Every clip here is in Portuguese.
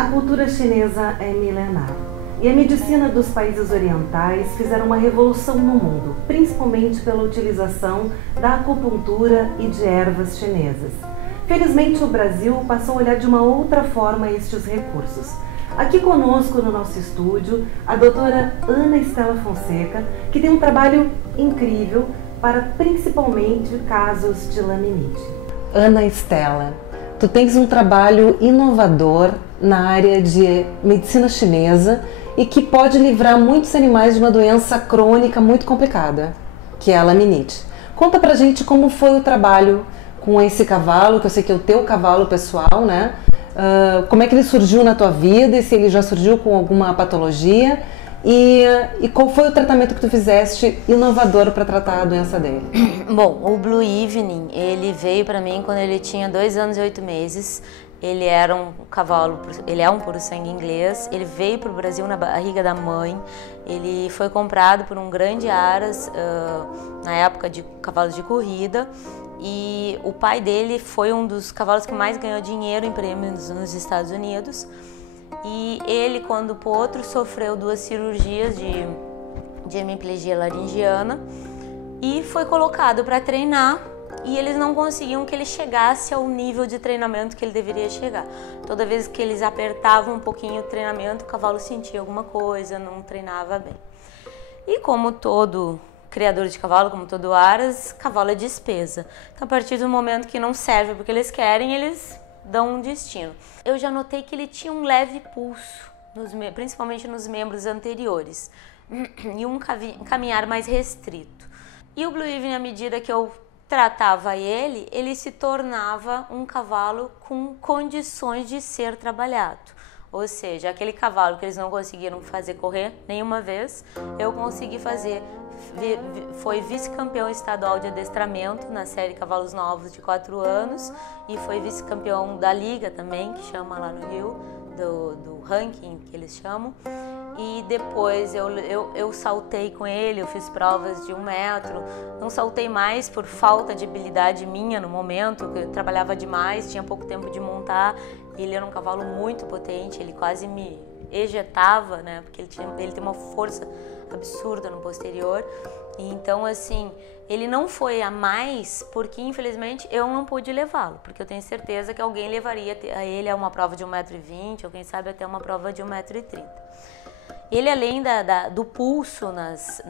A cultura chinesa é milenar e a medicina dos países orientais fizeram uma revolução no mundo, principalmente pela utilização da acupuntura e de ervas chinesas. Felizmente, o Brasil passou a olhar de uma outra forma estes recursos. Aqui conosco no nosso estúdio, a doutora Ana Estela Fonseca, que tem um trabalho incrível para principalmente casos de laminite. Ana Estela, tu tens um trabalho inovador na área de medicina chinesa e que pode livrar muitos animais de uma doença crônica muito complicada, que é a laminite. Conta pra gente como foi o trabalho com esse cavalo, que eu sei que é o teu cavalo pessoal, né? Como é que ele surgiu na tua vida e se ele já surgiu com alguma patologia e qual foi o tratamento que tu fizeste inovador para tratar a doença dele? Bom, o Blue Evening, ele veio para mim quando ele tinha 2 anos e 8 meses. Ele era um cavalo, ele é um puro sangue inglês. Ele veio para o Brasil na barriga da mãe. Ele foi comprado por um grande aras na época de cavalos de corrida. E o pai dele foi um dos cavalos que mais ganhou dinheiro em prêmios nos Estados Unidos. E ele, quando potro, sofreu 2 cirurgias de hemiplegia laringiana e foi colocado para treinar. E eles não conseguiam que ele chegasse ao nível de treinamento que ele deveria chegar. Toda vez que eles apertavam um pouquinho o treinamento, o cavalo sentia alguma coisa, não treinava bem. E como todo criador de cavalo, como todo aras, cavalo é despesa. Então, a partir do momento que não serve porque eles querem, eles dão um destino. Eu já notei que ele tinha um leve pulso, principalmente nos membros anteriores, e um caminhar mais restrito. E o Blue Evening, à medida que eu tratava ele se tornava um cavalo com condições de ser trabalhado. Ou seja, aquele cavalo que eles não conseguiram fazer correr nenhuma vez, eu consegui fazer. Foi vice-campeão estadual de adestramento na série Cavalos Novos de 4 anos e foi vice-campeão da liga também, que chama lá no Rio, do ranking que eles chamam. E depois eu saltei com ele, eu fiz provas de 1 metro, não saltei mais por falta de habilidade minha no momento, porque eu trabalhava demais, tinha pouco tempo de montar. Ele era um cavalo muito potente, ele quase me ejetava, né, porque ele tem uma força absurda no posterior. E então, assim, ele não foi a mais porque, infelizmente, eu não pude levá-lo, porque eu tenho certeza que alguém levaria a ele a uma prova de 1,20 m, ou quem sabe até uma prova de 1,30 m. Ele, além do pulso nas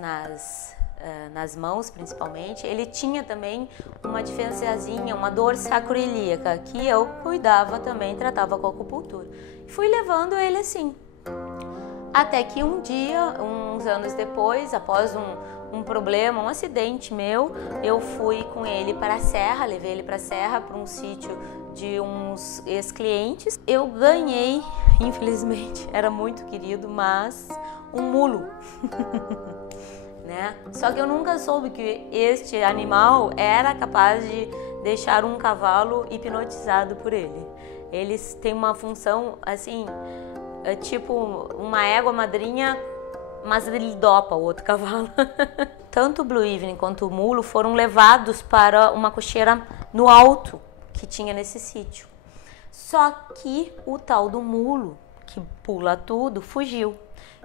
mãos, principalmente, ele tinha também uma diferenciazinha, uma dor sacroiliaca, que eu cuidava também, tratava com acupuntura. Fui levando ele assim. Até que um dia, uns anos depois, após um problema, um acidente meu, eu fui com ele para a serra, levei ele para a serra, para um sítio de uns ex-clientes. Eu ganhei, infelizmente, era muito querido, mas um mulo. Né? Só que eu nunca soube que este animal era capaz de deixar um cavalo hipnotizado por ele. Eles têm uma função assim, tipo uma égua madrinha, mas ele dopa o outro cavalo. Tanto o Blue Evening quanto o mulo foram levados para uma cocheira no alto que tinha nesse sítio. Só que o tal do mulo, que pula tudo, fugiu.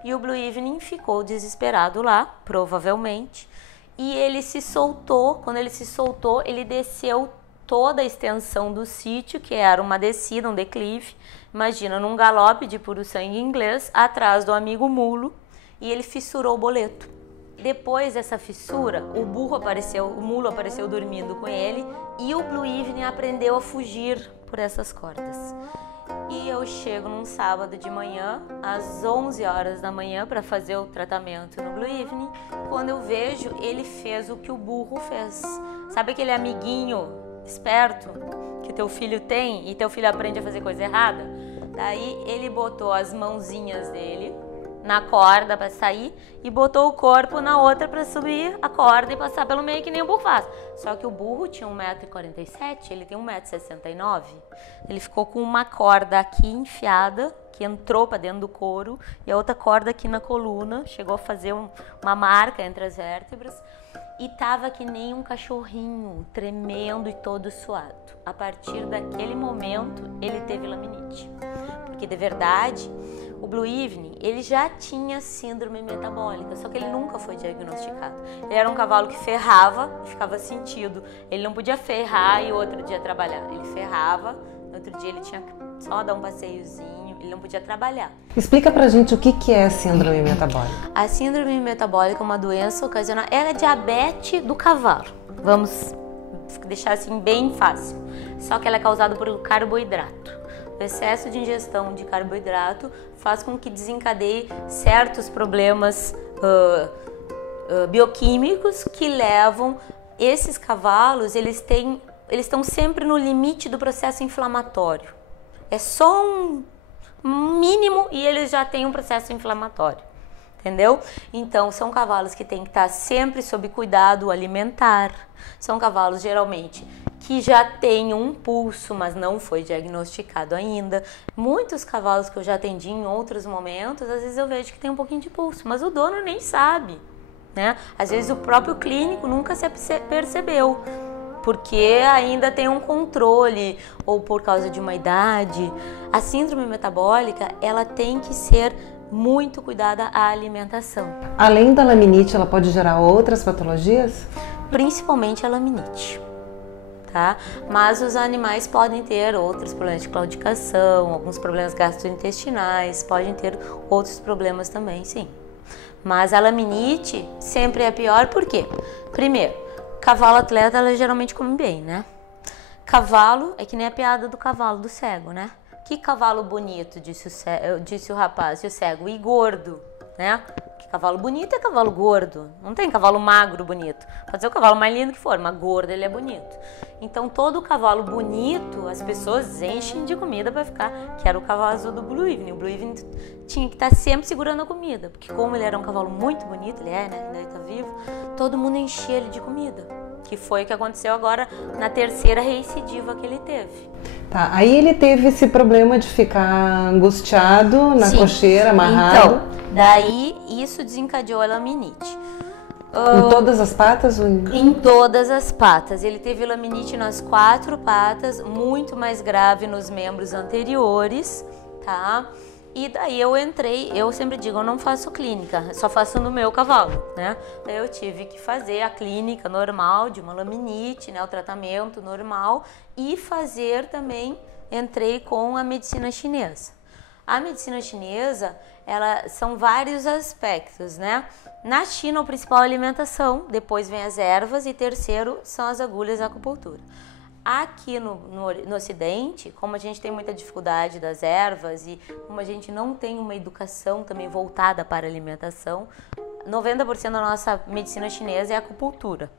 E o Blue Evening ficou desesperado lá, provavelmente. E ele se soltou. Quando ele se soltou, ele desceu toda a extensão do sítio, que era uma descida, um declive. Imagina, num galope de puro sangue inglês, atrás do amigo mulo. E ele fissurou o boleto. Depois dessa fissura, o mulo apareceu dormindo com ele. E o Blue Evening aprendeu a fugir por essas cordas. E eu chego num sábado de manhã, às 11 horas da manhã, para fazer o tratamento no Blue Evening. Quando eu vejo, ele fez o que o burro fez. Sabe aquele amiguinho esperto que teu filho tem e teu filho aprende a fazer coisa errada? Daí ele botou as mãozinhas dele na corda para sair e botou o corpo na outra para subir a corda e passar pelo meio, que nem o burro faz. Só que o burro tinha 1,47 m, ele tem 1,69 m. Ele ficou com uma corda aqui enfiada, que entrou para dentro do couro, e a outra corda aqui na coluna, chegou a fazer uma marca entre as vértebras, e tava que nem um cachorrinho, tremendo e todo suado. A partir daquele momento, ele teve laminite. Porque, de verdade, o Blue Evening, ele já tinha síndrome metabólica, só que ele nunca foi diagnosticado. Ele era um cavalo que ferrava e ficava sentido. Ele não podia ferrar e outro dia trabalhar. Ele ferrava, no outro dia ele tinha que só dar um passeiozinho, ele não podia trabalhar. Explica pra gente o que é a síndrome metabólica. A síndrome metabólica é uma doença ocasional, é a diabetes do cavalo. Vamos deixar assim bem fácil. Só que ela é causada por carboidrato. O excesso de ingestão de carboidrato faz com que desencadeie certos problemas bioquímicos que levam esses cavalos, eles estão sempre no limite do processo inflamatório. É só um mínimo e eles já têm um processo inflamatório, entendeu? Então, são cavalos que têm que estar sempre sob cuidado alimentar. São cavalos, geralmente, que já têm um pulso, mas não foi diagnosticado ainda. Muitos cavalos que eu já atendi em outros momentos, às vezes eu vejo que tem um pouquinho de pulso, mas o dono nem sabe, né? Às vezes o próprio clínico nunca se percebeu, porque ainda tem um controle, ou por causa de uma idade. A síndrome metabólica, ela tem que ser muito cuidada à alimentação. Além da laminite, ela pode gerar outras patologias? Principalmente a laminite, tá? Mas os animais podem ter outros problemas de claudicação, alguns problemas gastrointestinais, podem ter outros problemas também, sim. Mas a laminite sempre é pior, por quê? Primeiro, cavalo atleta, ela geralmente come bem, né? Cavalo é que nem a piada do cavalo do cego, né? Que cavalo bonito, disse o rapaz, e o cego, e gordo, né? Que cavalo bonito é cavalo gordo, não tem cavalo magro bonito. Pode ser o cavalo mais lindo que for, mas gordo ele é bonito. Então todo cavalo bonito, as pessoas enchem de comida para ficar, que era o cavalo azul do Blue Evening. O Blue Evening tinha que estar sempre segurando a comida, porque como ele era um cavalo muito bonito, ele é, né? Ainda está vivo, todo mundo enchia ele de comida. Que foi o que aconteceu agora na terceira recidiva que ele teve. Tá, aí ele teve esse problema de ficar angustiado na cocheira, amarrado. Então, daí isso desencadeou a laminite. Em todas as patas? Em todas as patas. Ele teve laminite nas 4 patas, muito mais grave nos membros anteriores, tá? E daí eu entrei, eu sempre digo, eu não faço clínica, só faço no meu cavalo, né? Daí eu tive que fazer a clínica normal de uma laminite, né? O tratamento normal e fazer também, entrei com a medicina chinesa. A medicina chinesa, são vários aspectos, né? Na China, o principal é a alimentação, depois vem as ervas e terceiro são as agulhas da acupuntura. Aqui no Ocidente, como a gente tem muita dificuldade das ervas e como a gente não tem uma educação também voltada para a alimentação, 90% da nossa medicina chinesa é a acupuntura.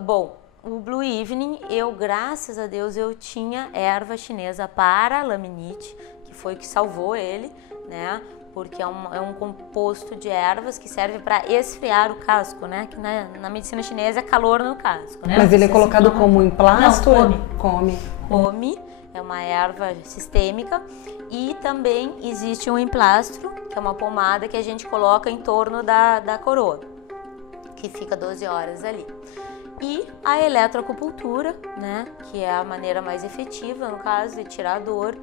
Bom, o Blue Evening, graças a Deus, eu tinha erva chinesa para a laminite, que foi o que salvou ele, né? Porque é um composto de ervas que serve para esfriar o casco, né? Que na medicina chinesa é calor no casco, né? Mas ele é colocado como emplasto? Não, come. É uma erva sistêmica e também existe um emplastro, que é uma pomada que a gente coloca em torno da coroa, que fica 12 horas ali. E a eletroacupuntura, né? Que é a maneira mais efetiva, no caso, de tirar a dor.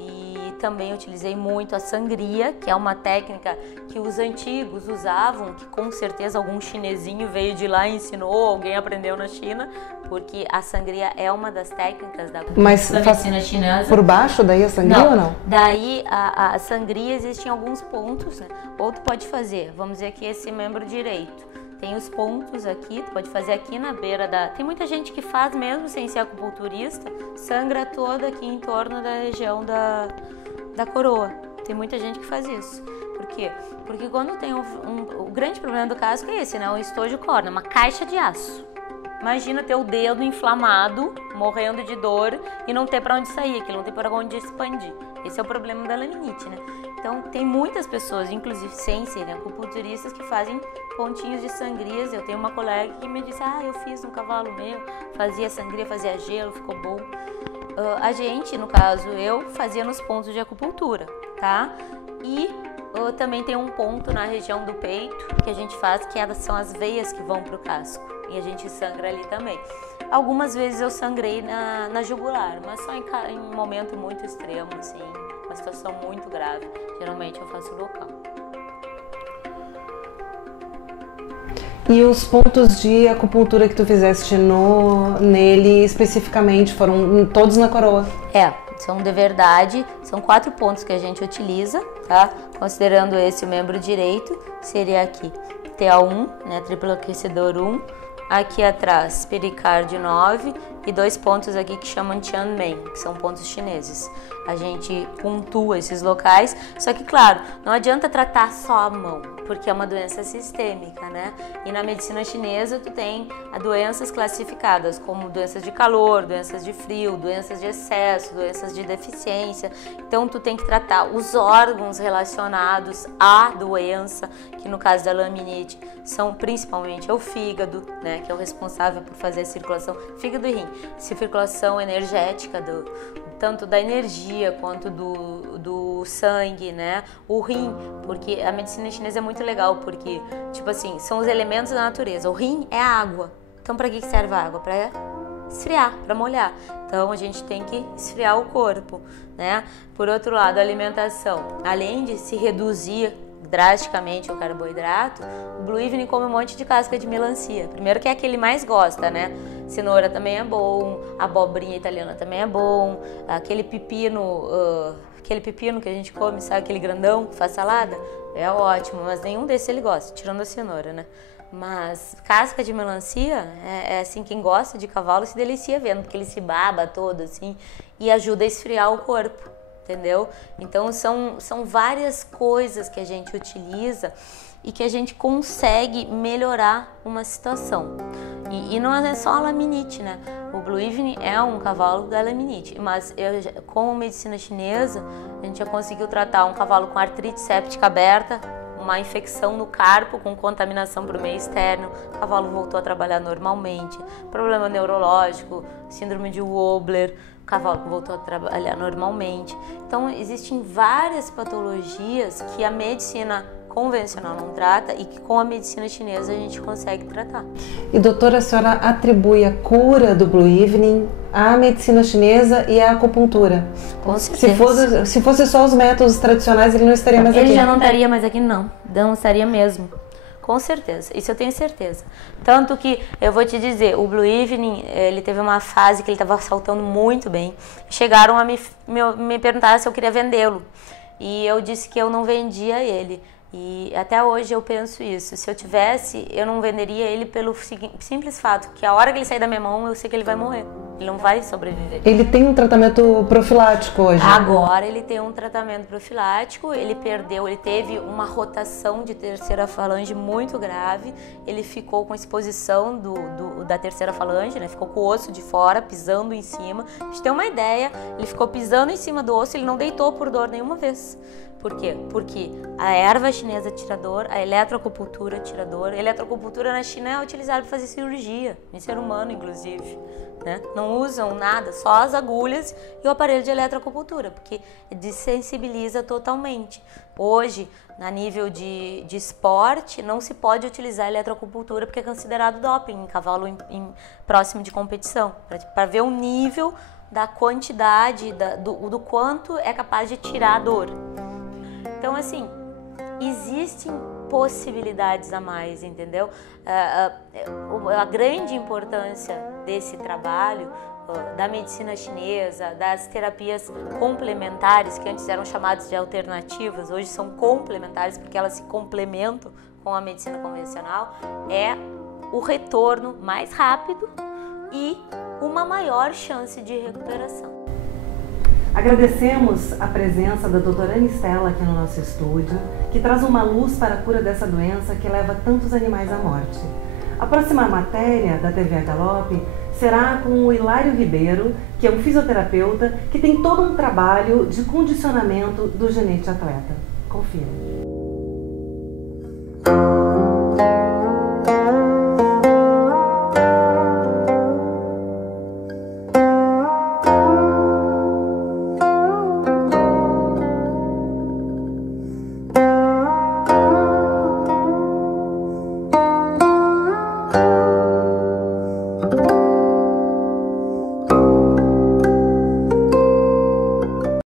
E também utilizei muito a sangria, que é uma técnica que os antigos usavam, que com certeza algum chinesinho veio de lá e ensinou, alguém aprendeu na China, porque a sangria é uma das técnicas da medicina chinesa. Por baixo daí a sangria ou não? Daí a sangria existem alguns pontos, né? Ou tu pode fazer, vamos dizer que esse membro direito. Tem os pontos aqui, tu pode fazer aqui na beira da... Tem muita gente que faz mesmo sem ser acupunturista, sangra toda aqui em torno da região da coroa. Tem muita gente que faz isso. Por quê? Porque quando tem o grande problema do casco é esse, né? O estojo córneo, uma caixa de aço. Imagina ter o dedo inflamado, morrendo de dor e não ter para onde sair, que não tem para onde expandir. Esse é o problema da laminite, né? Então, tem muitas pessoas, inclusive sem serem acupunturistas, que fazem pontinhos de sangrias. Eu tenho uma colega que me disse, eu fiz um cavalo meu, fazia sangria, fazia gelo, ficou bom. A gente, no caso, eu fazia nos pontos de acupuntura, tá? E também tem um ponto na região do peito que a gente faz, que são as veias que vão pro casco. E a gente sangra ali também. Algumas vezes eu sangrei na jugular, mas só em um momento muito extremo, assim, situação muito grave, geralmente eu faço local. E os pontos de acupuntura que tu fizeste nele especificamente foram todos na coroa? São de verdade, são 4 pontos que a gente utiliza, tá? Considerando esse o membro direito, seria aqui TA1, né, triplo aquecedor 1, aqui atrás pericárdio 9 e 2 pontos aqui que chamam Tianmen, que são pontos chineses. A gente pontua esses locais, só que claro, não adianta tratar só a mão, porque é uma doença sistêmica, né? E na medicina chinesa tu tem doenças classificadas como doenças de calor, doenças de frio, doenças de excesso, doenças de deficiência. Então tu tem que tratar os órgãos relacionados à doença, que no caso da laminite são principalmente o fígado, né, que é o responsável por fazer a circulação, fígado e rim, circulação energética tanto da energia quanto do sangue, né? O rim, porque a medicina chinesa é muito legal, porque, tipo assim, são os elementos da natureza. O rim é a água. Então, para que serve a água? Para esfriar, para molhar. Então, a gente tem que esfriar o corpo, né? Por outro lado, a alimentação, além de se reduzir drasticamente o carboidrato, o Blue Evening come um monte de casca de melancia. Primeiro que é aquele mais gosta, né? Cenoura também é bom, abobrinha italiana também é bom, aquele pepino que a gente come, sabe, aquele grandão que faz salada, é ótimo, mas nenhum desses ele gosta, tirando a cenoura, né? Mas casca de melancia, é assim, quem gosta de cavalo se delicia vendo, porque ele se baba todo assim e ajuda a esfriar o corpo. Entendeu? Então são várias coisas que a gente utiliza e que a gente consegue melhorar uma situação. E não é só a laminite, né? O Blue Evening é um cavalo da laminite, mas com medicina chinesa a gente já conseguiu tratar um cavalo com artrite séptica aberta, uma infecção no carpo com contaminação para o meio externo, o cavalo voltou a trabalhar normalmente, problema neurológico, síndrome de Wobler, o cavalo voltou a trabalhar normalmente. Então existem várias patologias que a medicina convencional não trata e que com a medicina chinesa a gente consegue tratar. E doutora, a senhora atribui a cura do Blue Evening à medicina chinesa e à acupuntura? Com certeza. Se fosse só os métodos tradicionais, ele não estaria mais aqui? Ele já não estaria mais aqui, não estaria mesmo. Com certeza, isso eu tenho certeza. Tanto que, eu vou te dizer, o Blue Evening, ele teve uma fase que ele estava saltando muito bem. Chegaram a me perguntar se eu queria vendê-lo. E eu disse que eu não vendia ele. E até hoje eu penso isso. Se eu tivesse, eu não venderia ele pelo simples fato que a hora que ele sair da minha mão, eu sei que ele vai morrer. Ele não vai sobreviver. Ele tem um tratamento profilático hoje? Agora ele tem um tratamento profilático. Ele teve uma rotação de terceira falange muito grave. Ele ficou com exposição da terceira falange, né? Ficou com o osso de fora, pisando em cima. Pra gente ter uma ideia, ele ficou pisando em cima do osso, ele não deitou por dor nenhuma vez. Por quê? Porque a erva chinesa tira dor, a eletroacupuntura tira dor. A eletroacupuntura na China é utilizada para fazer cirurgia, em ser humano inclusive, né? Não usam nada, só as agulhas e o aparelho de eletroacupuntura, porque desensibiliza totalmente. Hoje, a nível de esporte, não se pode utilizar a eletroacupuntura porque é considerado doping em cavalo próximo de competição, para ver o nível da quantidade, do quanto é capaz de tirar a dor. Então, assim, existem possibilidades a mais, entendeu? A grande importância desse trabalho, da medicina chinesa, das terapias complementares, que antes eram chamadas de alternativas, hoje são complementares porque elas se complementam com a medicina convencional, é o retorno mais rápido e uma maior chance de recuperação. Agradecemos a presença da doutora Ana Estela aqui no nosso estúdio, que traz uma luz para a cura dessa doença que leva tantos animais à morte. A próxima matéria da TV A Galope será com o Hilário Ribeiro, que é um fisioterapeuta que tem todo um trabalho de condicionamento do genete atleta. Confira.